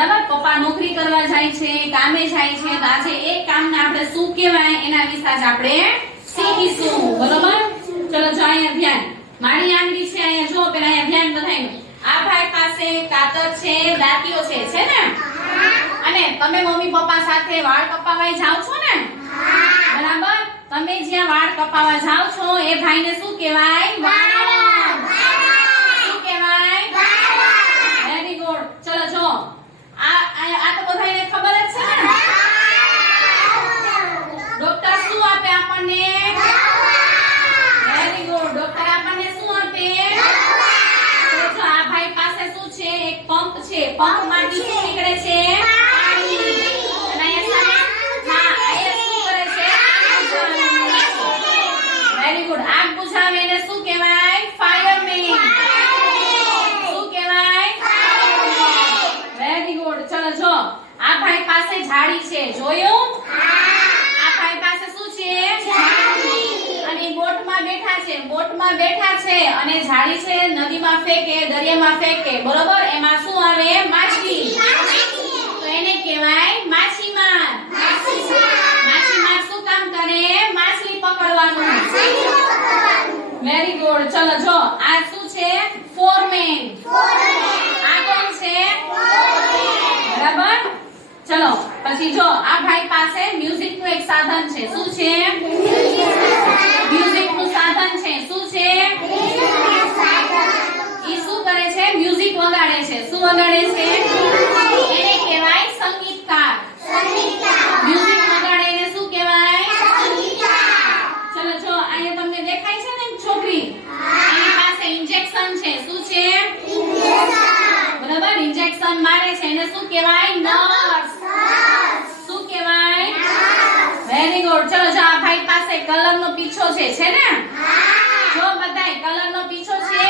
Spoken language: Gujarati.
બરાબર પપ્પા નોકરી કરવા જાય છે કામે જાય છે તો આજે એક કામને આપણે શું કહેવાય એના વિશે આજ આપણે શીખીશું બરાબર ચલો જો અહીંયા ધ્યાન મારી આંગળી છે અહીંયા જો પેલા અહીંયા ધ્યાન બધાયનું આ ભાઈ પાસે કાતર છે દાંતીઓ છે ને અને તમે મમ્મી પપ્પા સાથે વાળ કપાવવા જાવ છો ને બરાબર તમે જ્યાં વાળ કપાવવા જાવ છો એ ભાઈને શું કહેવાય વાળંદ શું કહેવાય વાળંદ વેરી ગુડ ચલો જો આ તો બધાને ખબર જ છે ને ડોક્ટર શું આપે આપણને વેરી ગુડ ડોક્ટર આપણને શું આપે તો જો આ ભાઈ પાસે શું છે એક પંપ છે પંપમાંથી શું નીકળે છે પાણી અને અહીંયા સામે વેરી ગુડ આગ બુઝાવે એને શું કહેવાય ફાયરમેન શું કહેવાય વેરી ગુડ ચલો જો આ ભાઈ પાસે ઝાડી છે જોયું આ ભાઈ પાસે શું છે અને બોટમાં બેઠા છે અને ઝાડી છે નદીમાં ફેંકે દરિયામાં ફેંકે બરોબર એમાં શું આવે માછલી તો એને કહેવાય માછીમાર માછીમાર શું કામ કરે માછલી પકડવાનું વેરી ગુડ ચલો જો આ શું છે ફોરમેન આ કોણ છે બરાબર ચલો પછી જો આ ભાઈ પાસે મ્યુઝિક નું એક સાધન છે શું છે મ્યુઝિક નું સાધન છે શું છે ઈ શું કરે છે મ્યુઝિક વગાડે છે શું વગાડે છે એને કહેવાય સંગીતકાર મ્યુઝિક વગાડે એને શું કહેવાય ચલો જો અહીંયા તમને દેખાય છે ને એક છોકરી એની પાસે ઇન્જેક્શન છે શું છે બરાબર ઇન્જેક્શન મારે છે એને શું કહેવાય નર્સ શું કહેવાય વેરી ગુડ ચલો જો આ ભાઈ પાસે કલર નો પીછો છે ને જો બધાય કલર નો પીછો છે